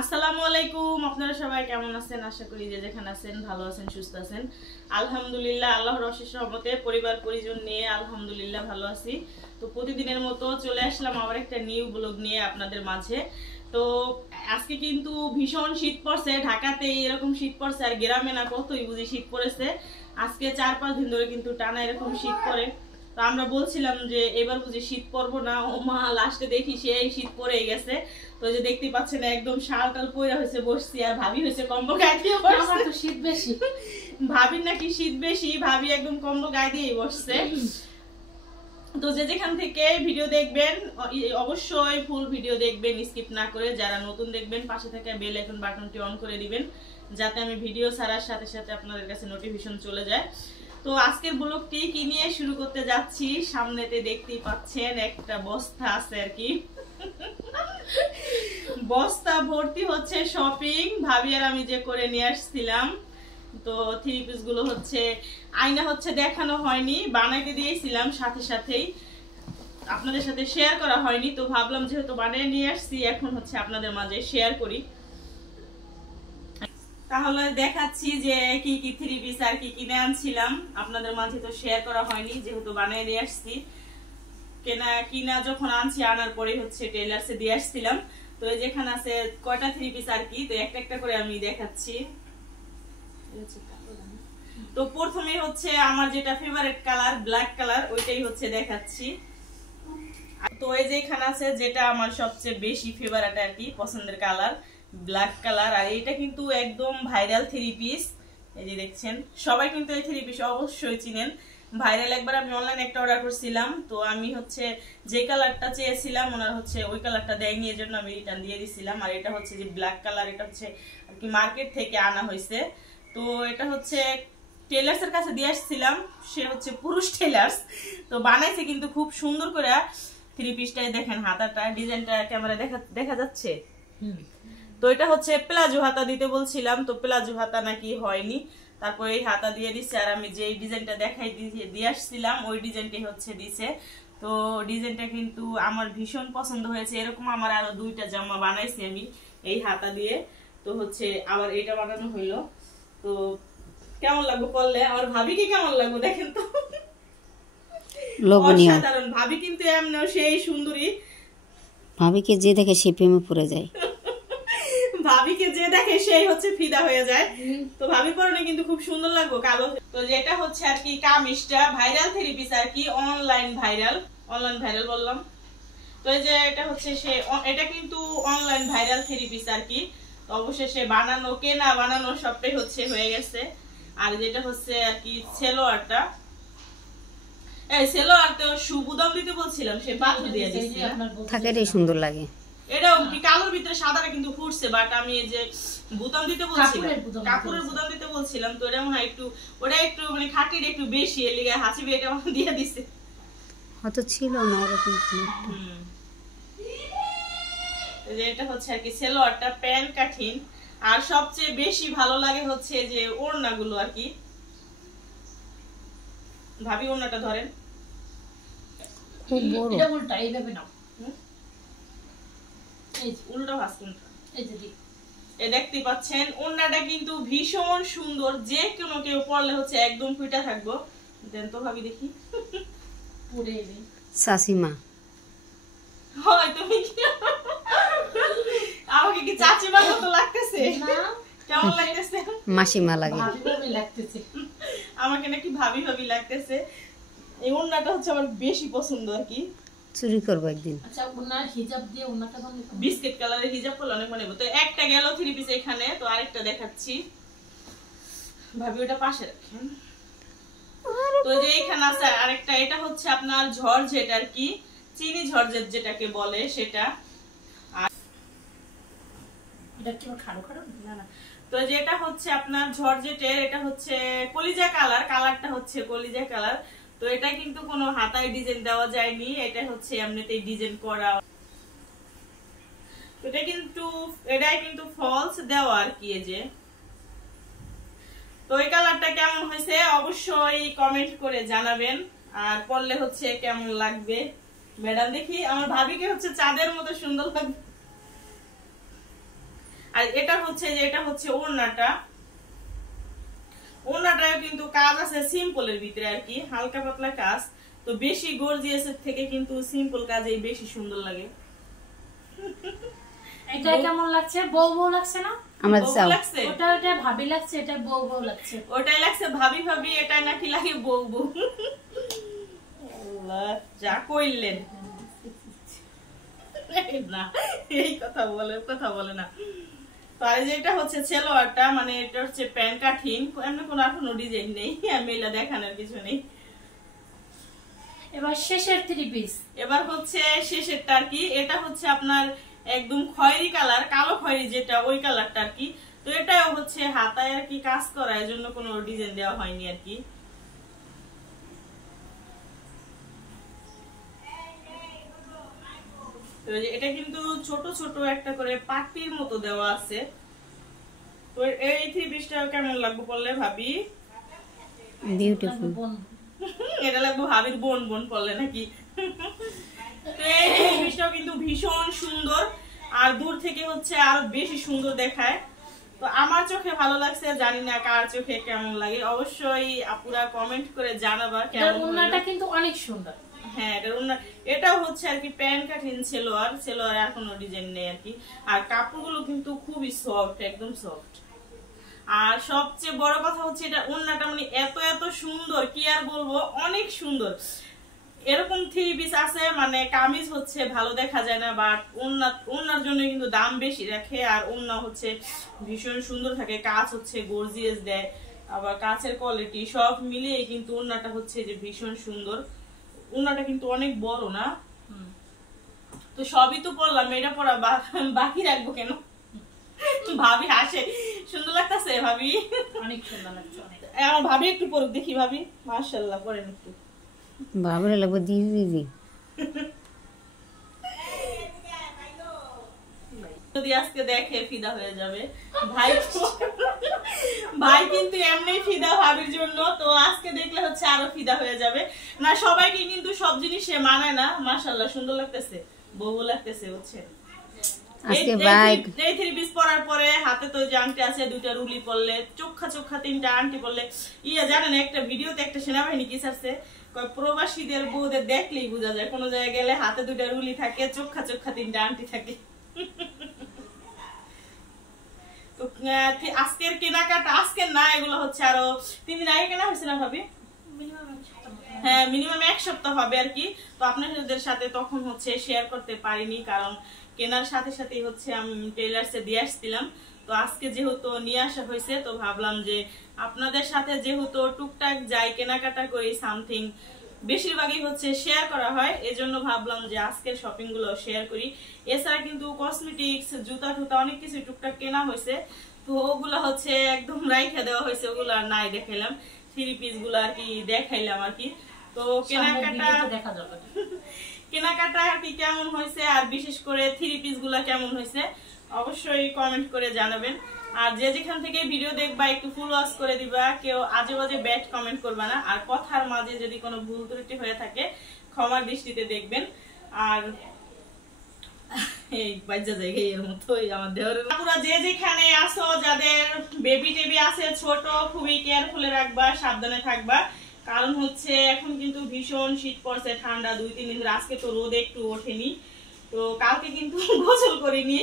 আসসালামু আলাইকুম। আপনারা সবাই কেমন আছেন? আশা করি যে যেখানে আছেন ভালো আছেন, সুস্থ আছেন। আলহামদুলিল্লাহ, আল্লাহর অশেষ রহমতে পরিবার পরিজন নিয়ে আলহামদুলিল্লাহ ভালো আছি। তো প্রতিদিনের মতো চলে আসলাম আবার একটা নিউ ব্লগ নিয়ে আপনাদের মাঝে। তো আজকে কিন্তু ভীষণ শীত পড়ছে, ঢাকাতে এরকম শীত পড়ছে, আর গ্রামে না কতই বুঝি শীত পড়েছে। আজকে 4-5 দিন ধরে কিন্তু টানা এরকম শীত পড়ে। তো আমরা বলছিলাম যে এবার বুঝি শীত পড়বো না, ও মা লাস্টে দেখি সেই শীত পড়েই গেছে। তো যে দেখতেই পাচ্ছেন একদম শাল টাল পয়রা হয়েছে বসছি, আর ভাবি হয়েছে কম্বল গায়ে দিয়ে বসছে। তো শীত বেশি, ভাবির নাকি শীত বেশি, ভাবি একদম কম্বল গায়ে দিয়েই বসছে। তো যে যেখান থেকে ভিডিও দেখবেন অবশ্যই ফুল ভিডিও দেখবেন, স্কিপ না করে। যারা নতুন দেখবেন পাশে থাকা বেল আইকন বাটনটি অন করে দিবেন, যাতে আমি ভিডিও ছাড়ার সাথে সাথে আপনাদের কাছে নোটিফিকেশন চলে যায়। তো আজকের ব্লগটি কি নিয়ে শুরু করতে যাচ্ছি, সামনেতে দেখতেই পাচ্ছেন একটা বস্তা আছে আর কি। বস্তা ভর্তি হচ্ছে শপিং, ভাবি আর আমি যে করে নিয়ে আসছিলাম। তো থ্রি পিস গুলো হচ্ছে আয়না হচ্ছে দেখানো হয়নি, বানাইতে দিয়েছিলাম সাথে সাথেই, আপনাদের সাথে শেয়ার করা হয়নি। তো ভাবলাম যেহেতু বানিয়ে নিয়ে আসছি এখন হচ্ছে আপনাদের মাঝে শেয়ার করি। তাহলে দেখাচ্ছি যে কি কি থ্রি পিস আর কি কিনে আনছিলাম, আপনাদের মাঝে তো শেয়ার করা হয়নি যেহেতু বানিয়ে নিয়ে আসছি। কিনা যখন আনছি আনার পরে হচ্ছে টেলার্সে দিয়ে আসছিলাম। তো যেখানে আছে কয়টা থ্রি পিস আর কি, তো একটা একটা করে আমি দেখাচ্ছি। তো প্রথমে হচ্ছে আমার যেটা ফেভারিট কালার ব্ল্যাক কালার, ওইটাই হচ্ছে দেখাচ্ছি। তো এই যে এখানে আছে যেটা আমার সবচেয়ে বেশি ফেভারিট আর কি, পছন্দের কালার ব্ল্যাক কালার। আর এটা কিন্তু একদম ভাইরাল থ্রি পিস, এই যে দেখছেন সবাই কিন্তু এই থ্রি পিস অবশ্যই চিনেন, ভাইরাল। একবার আমি অনলাইনে একটা অর্ডার করছিলাম, তো আমি হচ্ছে যে কালারটা চেয়েছিলাম ওনার হচ্ছে ওই কালারটা দেয়নি, এর জন্য আমি রিটার্ন দিয়ে দিছিলাম। আর এটা হচ্ছে যে ব্ল্যাক কালার, এটা হচ্ছে আর কি মার্কেট থেকে আনা হয়েছে। তো এটা হচ্ছে টেলার্স এর কাছে দিয়ে আসছিলাম, সে হচ্ছে পুরুষ টেলার্স, তো বানাইছে কিন্তু খুব সুন্দর করে থ্রি পিসটাই। দেখেন হাতাটা ডিজাইনটা ক্যামেরা দেখা যাচ্ছে। তো এটা হচ্ছে প্লাজো হাতা দিতে বলছিলাম, তো প্লাজো হাতা নাকি হয়নি, তারপরে এই হাতা দিয়ে দিচ্ছে। আর আমি যে ডিজাইনটা দেখাই দিয়ে আসছিলাম ওই ডিজাইনটাই হচ্ছে দিছে। তো ডিজাইনটা কিন্তু আমার ভীষণ পছন্দ হয়েছে। এরকম আমার আরো 2টা জামা বানাইছি আমি এই হাতা দিয়ে, তো হচ্ছে আবার এটা বানানো হইলো। তো কেমন লাগবে বললে, আমার ভাবিকে কেমন লাগবে দেখেন তো, অসাধারণ। ভাবি কিন্তু এমনও সেই সুন্দরী, ভাবিকে যে দেখে সে প্রেমে পড়ে যায়। ভাবিকে যে দেখে সেই হচ্ছে ফিদা হয়ে যায়। তো ভাবি পরনে কিন্তু খুব সুন্দর লাগবে কালো। তো যেটা হচ্ছে আর কি কামিজটা ভাইরাল থ্রি পিস আর কি, অনলাইন ভাইরাল বললাম। তো এই যে এটা হচ্ছে এটা কিন্তু অনলাইন ভাইরাল থ্রি পিস আর কি। তো অবশেষে বানানো কেনা বানানো সবটাই হচ্ছে হয়ে গেছে। আর যেটা হচ্ছে আর কি সেলোয়ারটা, এই সেলোয়ারতেও সুবুদাম দিতে বলছিলাম, সে বাধা দিয়ে দিয়েছে, থাকেটাই সুন্দর লাগে। এটা কালোর ভিতরে সাদাটা কিন্তু ফুটছে, বাট আমি এই যে বুতাম দিতে বলছিলাম, কাপড়ের বুতাম দিতে বলছিলাম, তো এটা মনে হয় একটু ওটা একটু মানে খাটির একটু বেশি, এর লিগে হাসিবে এটা দিয়ে দিছে, হয়তো ছিল না এরকম। এটা হচ্ছে আর কি সেলোয়ারটা প্যান্ট কাঠিন। আর সবচেয়ে বেশি ভালো লাগে হচ্ছে যে ওড়নাগুলো আর কি। ভাবি ওড়নাটা ধরেন, খুব বড়, এটা উল্টা এইভাবে নাও, এই উল্টা ভাসুন, এই দেখতে পাচ্ছেন ওড়নাটা কিন্তু ভীষণ সুন্দর, যে কোনো কেউ পরলে হচ্ছে একদম ফিটা থাকবো। দেন তো ভাবি দেখি, পুরে নেই শাশিমা হয় তুমি কি আমাকে কি চাচিমার মতো লাগতেছে না? কেমন লাগতেছে? মাসিমা লাগে। ভাবি লাগতেছে, আমাকে নাকি ভাবি ভাবি লাগতেছে। এই ওড়নাটা হচ্ছে আমার বেশি পছন্দ আর কি, চুরি করবো একদিন। আচ্ছা ওনার হিজাব দিয়ে ওনাটা বানাই, বিস্কিট কালারের হিজাব করলে অনেক মানে। তো একটা গেল থ্রি পিস এখানে, তো আরেকটা দেখাচ্ছি, ভাবি ওটা পাশে রাখেন। তো যে এখানে আছে আরেকটা, এটা হচ্ছে আপনার জর্জেট আর কি, চিনি জর্জেট যেটাকে বলে সেটা। আর এটা কি খাড়ো খাড়ো না না, তো যেটা হচ্ছে আপনার জর্জেটের, এটা হচ্ছে কলিজা কালার, কালারটা হচ্ছে কলিজা কালার। তো এটা কিন্তু কোনো হাতায় ডিজাইন দেওয়া যায়নি, এটা হচ্ছে এমনিতেই ডিজাইন করা। এটা কিন্তু এটাই কিন্তু ফলস দেওয়া আর কি, এই যে। তো এই কালারটা কেমন হয়েছে অবশ্যই কমেন্ট করে জানাবেন, আর পরলে হচ্ছে কেমন লাগবে। ম্যাডাম দেখি আমার ভাবিকে হচ্ছে চাঁদের মতো সুন্দর লাগবে। আর এটা হচ্ছে ওড়নাটা কিন্তু কাজ আছে সিম্পলের ভিতরে আর কি, হালকা পাতলা কাজ। তো বেশি গর্জিয়াসের থেকে কিন্তু সিম্পল কাজেই বেশি সুন্দর লাগে। এটা কেমন লাগছে? বউ বউ লাগছে না? আমার বউ চাও লাগছে, ওটা ভাবি লাগছে, এটা বউ বউ লাগছে। ওটাই লাগছে ভাবি ভাবি, এটা নাকি লাগে বউ বউ। আল্লাহ, যা কইলেন না, এই কথা বলে না। তো আর যেটা হচ্ছে সেলোয়ারটা, মানে এটা হচ্ছে প্যান্ট কাটিং, এমন কোনো এখনো ডিজাইন নেই, আমি এলা দেখানোর কিছু নেই। এবার শেষের 3 পিস, এবার হচ্ছে শেষেরটা আর কি, এটা হচ্ছে আপনার একদম খয়েরি কালার, কালো খয়েরি যেটা, ওই কালারটা আর কি। তো এটাও হচ্ছে হাতায় আর কি কাজ করা, এর জন্য কোনো ডিজাইন দেওয়া হয়নি আর কি। তো এটা কিন্তু ছোট ছোট একটা করে পাটির মতো দেওয়া আছে। তো এই 3 পিসটা কেমন লাগবে বললে ভাবি? বিউটিফুল। বোন এটা লাগবে ভাবির বোন বোন বললে নাকি? তো এই 3 পিসটাও কিন্তু ভীষণ সুন্দর, আর দূর থেকে হচ্ছে আরো বেশি সুন্দর দেখায়। তো আমার চোখে ভালো লাগছে, জানি না কার চোখে কেমন লাগে, অবশ্যই আপুরা কমেন্ট করে জানাবা কেমন। ওড়নাটা কিন্তু অনেক সুন্দর। হ্যাঁ, এটাও হচ্ছে আর কি প্যান্ট কাটিং সেলোয়ার আর কোনো ডিজাইন নেই আর কি। আর কাপড়গুলো কিন্তু খুবই সফট, একদম সফট। আর সবচেয়ে বড় কথা হচ্ছে এটা ওড়নাটা মানে এত এত সুন্দর, কি আর বলবো, অনেক সুন্দর। এরকম 3 পিস আছে, মানে কামিজ হচ্ছে ভালো দেখা যায় না, বাট ওড়নার জন্য কিন্তু দাম বেশি রাখে। আর ওড়না হচ্ছে ভীষণ সুন্দর থাকে, কাজ হচ্ছে গর্জিয়াস দেয়, আবার কাচের কোয়ালিটি সব মিলিয়ে কিন্তু ওড়নাটা হচ্ছে যে ভীষণ সুন্দর। ওড়নাটা কিন্তু অনেক বড় না? তো সবই তো পড়লাম, এটা পড়া বাকি রাখবো কেন? ভাবি হাসে, সুন্দর লাগতেছে ভাবি? অনেক সুন্দর লাগছে। আমার ভাবি একটু পড়ুক দেখি, ভাবি মাশাআল্লাহ, পড়েন একটু। ভাবরে লাগবে দিদি যদি আজকে দেখে ফিদা হয়ে যাবে ভাই। ভাই কিন্তু এমনি ফিদা ভাবির জন্য, তো আজকে দেখলে হচ্ছে আরো ফিদা হয়ে যাবে। না সবাইকে কিন্তু সব জিনিস সে মানায় না। মাশাআল্লাহ সুন্দর লাগতেছে, বউ লাগতেছে হচ্ছে। আজকে ভাই এই 3 পিস পরার পরে হাতে তো যে আংটি আছে, 2টা রুলি পরলে, চোখা 3টা আংটি পরলে, জানেন একটা ভিডিওতে একটা সেনাবাহিনী কি ছাড়ছে, প্রবাসীদের বউদের দেখলেই বোঝা যায়, কোন জায়গায় গেলে হাতে 2টা রুলি থাকে, চোখা 3টা আংটি থাকে। তো আজকের কেনাকাটা, আজকের না, এগুলো হচ্ছে আরো 3 দিন আগে কেনা হয়েছে না ভাবি? হ্যাঁ, মিনিমাম 1 সপ্তাহ হবে আর কি। তো আপনাদের সাথে তখন হচ্ছে শেয়ার করতে পারিনি, কারণ কেনার সাথে সাথেই হচ্ছে আমি টেইলার্সে দিয়ে আসছিলাম। তো আজকে যেহেতু নিয়ে আসা হয়েছে, তো ভাবলাম যে আপনাদের সাথে যেহেতু টুকটাক যাই কেনাকাটা করি, সামথিং বেশিরভাগই হচ্ছে শেয়ার করা হয়, এজন্য ভাবলাম যে আজকের শপিং গুলো শেয়ার করি। এছাড়া কিন্তু কসমেটিক্স, জুতা টুতা অনেক কিছু টুকটাক কেনা হয়েছে, তো ওগুলো হচ্ছে একদম রাইখা দেওয়া হয়েছে, ওগুলো আর নাই দেখাইলাম। 3 পিস গুলো আর কি দেখাইলাম আর কি। তো কেনাকাটা আর কি কেমন হয়েছে, আর বিশেষ করে 3 পিস গুলা কেমন হয়েছে অবশ্যই কমেন্ট করে জানাবেন। আর যে যেখান থেকে ভিডিও দেখবা একটু ফুল ওয়াচ করে দিবা, কেউ আজে বাজে ব্যাড কমেন্ট করবা না। আর কথার মাঝে যদি কোনো ভুল ত্রুটি হয়ে থাকে ক্ষমার দৃষ্টিতে দেখবেন। আর এই বাচ্চা জায়গায় এর মতোই আমার দেহরে পুরো যে যেখানে আসো, যাদের বেবি টেবি আছে ছোট, খুবই কেয়ারফুলে রাখবা, সাবধানে থাকবা। কারণ হচ্ছে এখন কিন্তু ভীষণ শীত পড়ছে, ঠান্ডা 2-3 দিন ধরে। আজকে তো রোদ একটু ওঠেনি, তো কালকে কিন্তু গোসল করিনি,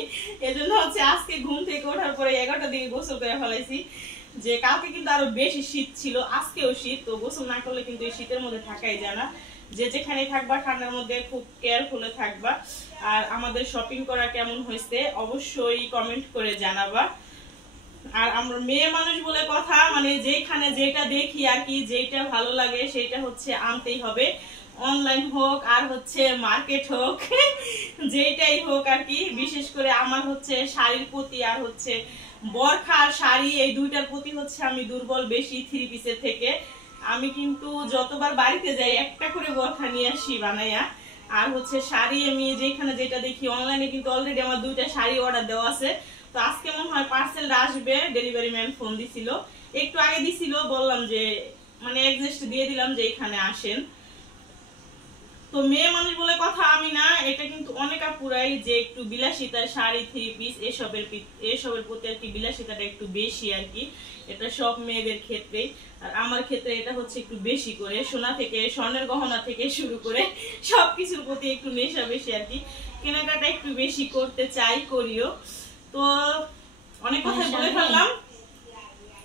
এজন্য হচ্ছে আজকে ঘুম থেকে ওঠার পরে 11টার দিকে গোসল করে ফেলাইছি। যে কালকে কিন্তু আরো বেশি শীত ছিল, আজকেও শীত, তো গোসল না করলে কিন্তু এই শীতের মধ্যে থাকাই যায় না। যে যেখানে থাকবা ঠান্ডার মধ্যে খুব কেয়ারফুলে থাকবা। আর আমাদের শপিং করা কেমন হয়েছে অবশ্যই কমেন্ট করে জানাবা। আর আমরা মেয়ে মানুষ বলে কথা, মানে যেখানে যেটা দেখি আর কি, যেটা ভালো লাগে সেটা হচ্ছে আনতেই হবে, অনলাইন হোক আর হচ্ছে মার্কেট হোক, যেটাই হোক আর কি। বিশেষ করে আমার হচ্ছে শাড়ির প্রতি আর হচ্ছে বরখা আর শাড়ি, এই দুইটার প্রতি হচ্ছে আমি দুর্বল বেশি 3 পিসের থেকে। আমি কিন্তু যতবার বাড়িতে যাই একটা করে বরখা নিয়ে আসি বানাইয়া। আর হচ্ছে শাড়ি আমি যেখানে যেটা দেখি, অনলাইনে কিন্তু অলরেডি আমার 2টা শাড়ি অর্ডার দেওয়া আছে। তো আজকে মনে হয় পার্সেল আসবে, ডেলিভারি ম্যান ফোন দিছিল, একটু আগে দিছিল, বললাম যে মানে অ্যাড্রেস দিয়ে দিলাম যে এখানে আসেন। তো তো মেয়ে মানুষ বলে কথা আমি না, এটা কিন্তু অনেক আপুরাই যে একটু বিলাসিতার শাড়ি, থ্রি পিস এসবের প্রতি আর কি বিলাসিতাটা একটু বেশি আর কি। এটা সব মেয়েদের ক্ষেত্রে, আর আমার ক্ষেত্রে এটা হচ্ছে একটু বেশি করে, সোনা থেকে স্বর্ণের গহনা থেকে শুরু করে সবকিছুর প্রতি একটু নেশা বেশি আর কি। কেনাকাটা একটু বেশি করতে চাই, করিও। তো অনেক কথা বলে ফেললাম,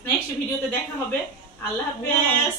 নেক্সট ভিডিওতে দেখা হবে। আল্লাহ হাফেজ।